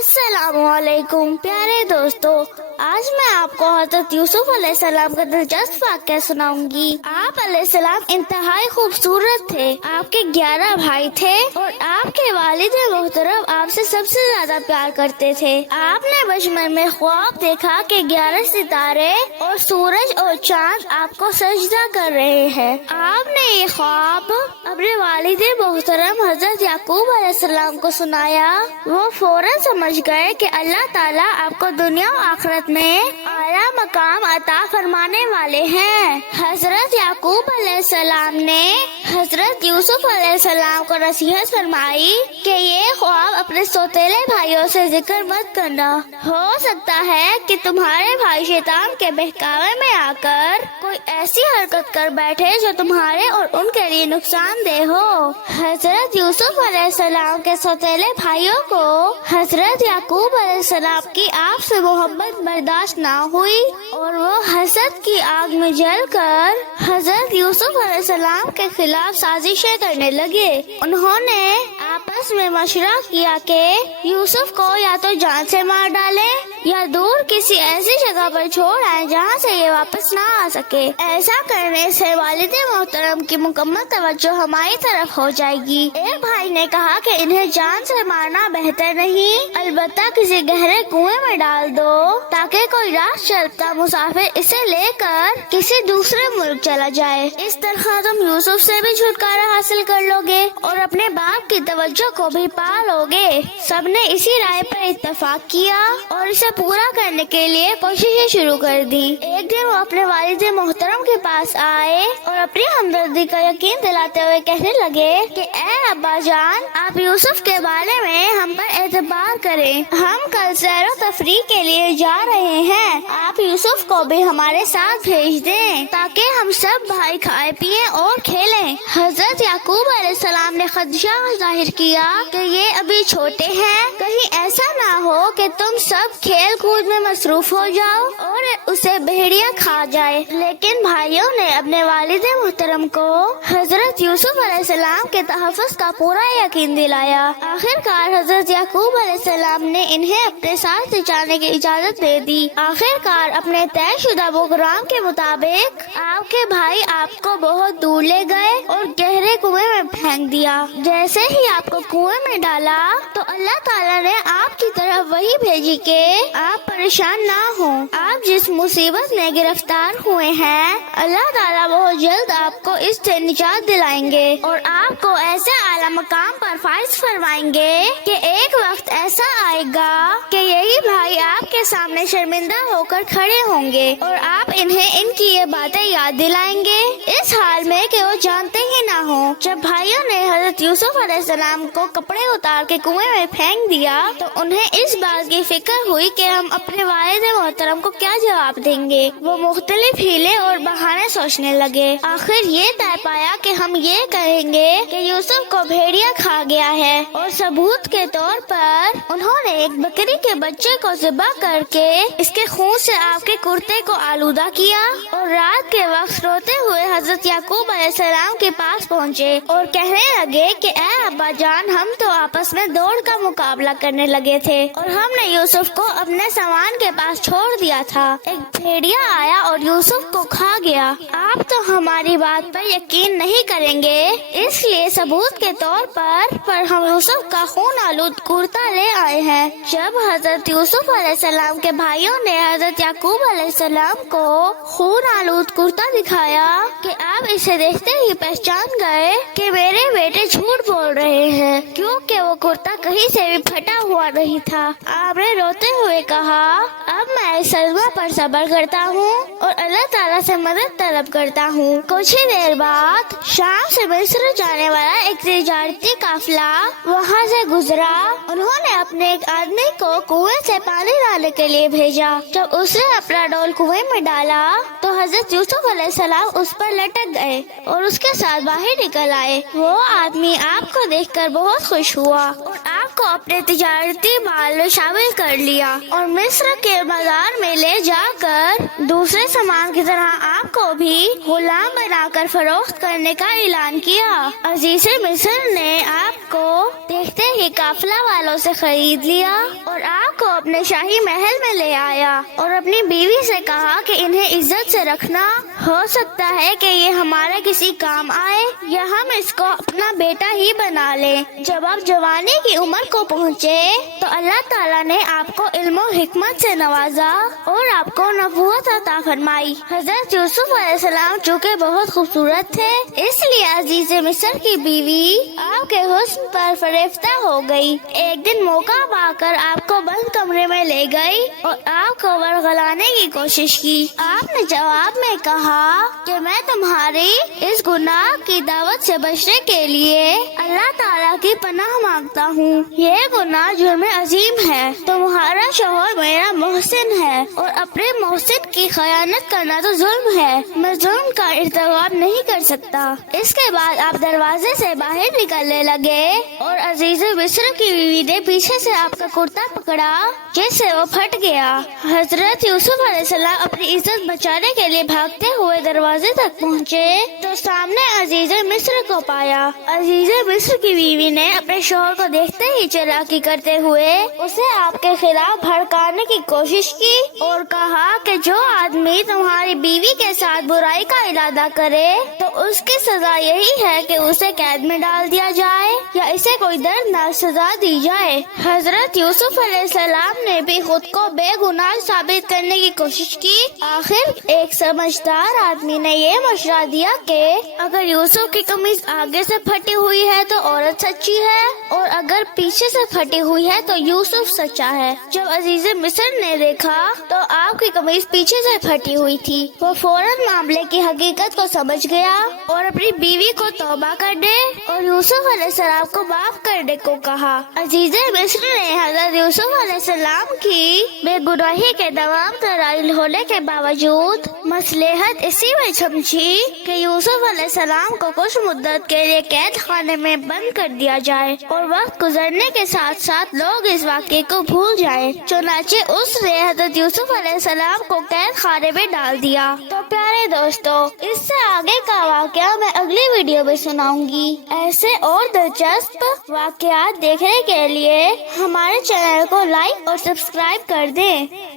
अस्सलाम वालेकुम प्यारे दोस्तों, आज मैं आपको हज़रत यूसुफ अलैहिस्सलाम का दिलचस्प वाक़या सुनाऊंगी। आप अलैहिस्सलाम इंतहाई खूबसूरत थे। आपके 11 भाई थे और आपके वालिद मोहतरम आपसे सबसे ज्यादा प्यार करते थे। आपने बचपन में ख्वाब देखा कि 11 सितारे और सूरज और चांद आपको सजदा कर रहे हैं। आपने ये ख्वाब अपने वालिद मोहतरम हज़रत याकूब अलैहिस्सलाम को सुनाया। वो फौरन समझ गए कि अल्लाह ताला आपको दुनिया और आखिरत में आला मकाम अता फरमाने वाले हैं। हजरत याकूब अलैहिस्सलाम ने हजरत यूसुफ अलैहिस्सलाम को नसीहत फरमाई कि ये ख्वाब अपने सौतेले भाइयों से जिक्र मत करना। हो सकता है कि तुम्हारे भाई शैतान के बहकावे में आकर कोई ऐसी हरकत कर बैठे जो तुम्हारे और उनके लिए नुकसानदेह हो। हजरत यूसुफ अलैहिस्सलाम के सौतेले भाइयों को हजरत याकूब अलैहिस्सलाम की आपसे मोहब्बत बर्दाश्त ना हुई और वो हसद की आग में जलकर हजरत यूसुफ अलैहिस्सलाम के खिलाफ साजिशें करने लगे। उन्होंने आपस में मशवरा किया कि यूसुफ को या तो जान से मार डाले या दूर किसी ऐसी जगह पर छोड़ आए जहाँ से ये वापस ना आ सके। ऐसा करने से वालिद मोहतरम की मुकम्मल तवज्जो हमारी तरफ हो जाएगी। एक भाई ने कहा कि इन्हें जान से मारना बेहतर नहीं, अलबत्ता किसी गहरे कुएं में डाल दो ताकि कोई राह चलता मुसाफिर इसे लेकर किसी दूसरे मुल्क चला जाए। इस तरह तुम यूसुफ से भी छुटकारा हासिल कर लोगे और अपने बाप की तवज्जो को भी पा लोगे। सबने इसी राय पर इत्तेफाक किया और इसे पूरा करने के लिए कोशिशें शुरू कर दी। एक दिन वो अपने वालिद मोहतरम के पास आए और अपनी हमदर्दी का यकीन दिलाते हुए कहने लगे कि ए अब्बा जान, आप यूसुफ के बारे में हम पर एतबार करें। हम कल सैरो तफरीह के लिए जा रहे हैं। आप यूसुफ को भी हमारे साथ भेज दें ताकि हम सब भाई खाए पिए और खेलें। हजरत याकूब अलैहिस्सलाम ने खदशा जाहिर किया कि ये अभी छोटे हैं, कहीं ऐसा ना हो कि तुम सब खेल कूद में मसरूफ हो जाओ और उसे भेड़िया खा जाए। लेकिन भाइयों ने अपने वालिद मोहतरम को हजरत यूसुफ अलैहिस्सलाम के तहफ़्फ़ुज़ का पूरा यकीन दिलाया। आखिरकार हजरत याकूब अलैहिस्सलाम ने इन्हें अपने साथ ले जाने की इजाज़त दे दी। आखिरकार अपने तयशुदा प्रोग्राम के मुताबिक आपके भाई आपको बहुत दूर ले गए और गहरे कुएं में फेंक दिया। जैसे ही आपको कुएं में डाला तो अल्लाह ताला ने आपकी तरफ वही भेजी कि आप परेशान ना हो। आप जिस मुसीबत में गिरफ्तार हुए हैं अल्लाह ताला बहुत जल्द आपको इससे निजात दिलाएंगे और आपको ऐसे आला मकाम पर फाइज फरमाएंगे कि एक वक्त ऐसा आएगा कि यही भाई आपके सामने शर्मिंदा होकर खड़े होंगे और आप इन्हें इनकी ये बातें याद दिलाएंगे इस हाल में कि वो जानते ही ना हो। जब भाइयों ने हजरत यूसुफ अलैहिस्सलाम को कपड़े उतार के कुएं में फेंक दिया तो उन्हें इस बात की फिक्र हुई कि हम अपने वालिद मोहतरम को क्या जवाब देंगे। वो मुख्तलिफ हीले और बहाने सोचने लगे। आखिर ये तय पाया कि हम ये कहेंगे कि यूसुफ को भेड़िया खा गया है और सबूत के तौर पर उन्होंने एक बकरी के बच्चे को ज़िबा करके इसके खून से आपके कुर्ते को आलूदा किया और रात के वक्त रोते हुए हजरत याकूब अलैहिस्सलाम के पास पहुँचे और कहने लगे कि ए अब्बा जान, हम तो आपस में दौड़ का मुकाबला करने लगे थे और हमने यूसुफ को अपने सामान के पास छोड़ दिया था। एक भेड़िया आया और यूसुफ को खा गया। आप तो हमारी बात पर यकीन नहीं करेंगे, इसलिए सबूत के तौर पर हम यूसुफ का खून आलूद कुर्ता ले आए हैं। जब हजरत यूसुफ अलैहिस्सलाम के भाइयों ने हजरत याकूब अलैहिस्सलाम को खून आलूद कुर्ता दिखाया कि आप इसे देखते ही पहचान गए कि मेरे बेटे झूठ बोल रहे हैं, क्योंकि वो कुर्ता कहीं से भी फटा हुआ नहीं था। आपने रोते हुए कहा, अब मैं इस सदमा पर सब्र करता हूँ और अल्लाह ताला से मदद तलब करता हूँ। कुछ ही देर बाद शाम से मिस्र जाने वाला एक तिजारती काफिला वहाँ से गुजरा। उन्होंने अपने एक आदमी को कुएं से पानी लाने के लिए भेजा। जब उसने अपना डोल कुएं में डाला तो हजरत यूसुफ अलैहिस्सलाम उस पर लटक गए और उसके साथ बाहर निकल आए। वो आदमी आपको देखकर बहुत खुश हुआ और आपको अपने तिजारती माल जाल में शामिल कर लिया और मिस्र के बाजार में ले जाकर दूसरे सामान की तरह आपको भी गुलाम बनाकर फरोख्त करने का ऐलान किया। अजीज मिस्र ने आपको देखते ही काफिला वालों से खरीद लिया और आपको अपने शाही महल में ले आया और अपनी बीवी से कहा कि इन्हें इज्जत से रखना, हो सकता है कि ये हमारा किसी काम आए या हम इसको अपना बेटा ही बना लें। जब आप जवानी की उम्र को पहुँचे तो अल्लाह ताला ने आपको इल्म और हिकमत से नवाजा और आपको नबूवत अता फरमाई। हजरत यूसुफ अलैहिस्सलाम चूँकि बहुत खूबसूरत थे, इसलिए अजीज मिस्र की बीवी आपके हुस्न पर फरेफ्ता हो गई। एक दिन मौका पाकर आपको बंद कमरे में ले गई और आपको वरगलाने की कोशिश की। आपने जवाब में कहा कि मैं तुम्हारी इस गुनाह की दावत से बचने के लिए अल्लाह ताला की पनाह मांगता हूँ। यह गुनाह जुर्म अजीम है। तुम्हारा शौहर मेरा मोहसिन है और अपने मोहसिन की खयानत करना तो जुल्म है। मैं जुल्म का इर्तिकाब नहीं कर सकता। इसके बाद आप दरवाजे से बाहर निकलने लगे और अजीज मिस्र की बीवी ने पीछे से आपका कुर्ता पकड़ा जिससे वो फट गया। हजरत यूसुफ अलैहिस्सलाम अपनी इज्जत बचाने के लिए भागते हुए दरवाजे तक पहुँचे तो सामने अजीज मिस्र को पाया। अजीज मिस्र की बीवी ने अपने शौहर को देखते ही चालाकी करते हुए उसे आपके खिलाफ भड़काने की कोशिश की और कहा कि जो आदमी तुम्हारी बीवी के साथ बुराई का इरादा करे तो उसकी सजा यही है कि उसे कैद में डाल दिया जाए या इसे कोई दर्दनाक सजा दी जाए। हजरत यूसुफ अलैहिस्सलाम ने भी खुद को बेगुनाह साबित करने की कोशिश की। आखिर एक समझदार आदमी ने ये मशवरा दिया कि अगर यूसुफ की कमीज आगे से फटी हुई है तो औरत सच्ची है और अगर पीछे से फटी हुई है तो यूसुफ सच्चा है। जब अजीज मिस्र ने देखा तो आपकी कमीज पीछे से फटी हुई थी। वो फौरन मामले की हकीकत को समझ गया और अपनी बीवी को तौबा करने और यूसुफ अलैहिस्सलाम को माफ करने को कहा। अजीज मिस्र ने हजरत यूसुफ अलैहिस्सलाम की बेगुनाही के तमाम दलाइल होने के बावजूद मसलहत इसी में समझी कि यूसुफ अलैहिस्सलाम को कुछ मुद्दत के लिए कैद खाने में बंद कर दिया जाए और वक्त गुजरने के साथ साथ लोग इस वाक़े को भूल जाएं। चुनाचे उसने हजरत यूसुफ अलैहिस्सलाम को कैद खाने में डाल दिया। तो प्यारे दोस्तों, इससे आगे का वाक़या मैं अगली वीडियो में सुनाऊंगी। ऐसे और दिलचस्प वाक़यात देखने के लिए हमारे चैनल को लाइक और सब्सक्राइब कर दें।